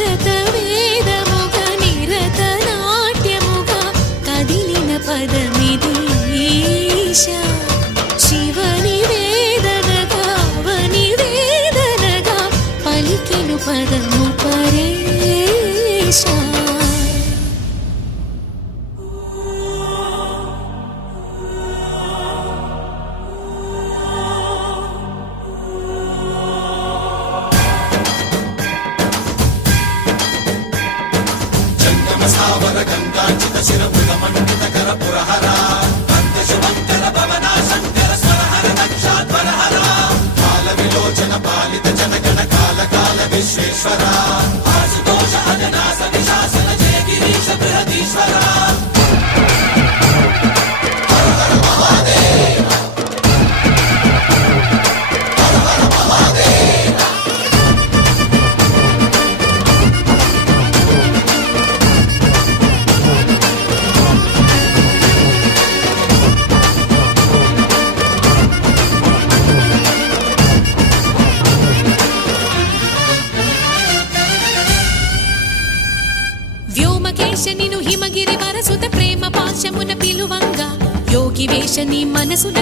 భరత వేదముగ నిరత నాట్యముగ కదిలిన పదమిది ఈశా శివని వేదనగా అవని వేదనగా పలికెను పదము పరేశా. గంగాచిత శిరముగ మండిత కర పురహర శుభంకర భవన శంకర స్వరహర దక్షాధ్వరహర కాల విలోచన పాలిత జనగణ కాల కాల విశ్వేశ్వర ఆశుతోష అజనాస విశాసన జయ గిరీశ బృహదీశ్వర. వ్యోమకేశనిను హిమగిరి వరసుత ప్రేమ పాశమున పిలువంగా యోగి వేషని మనసున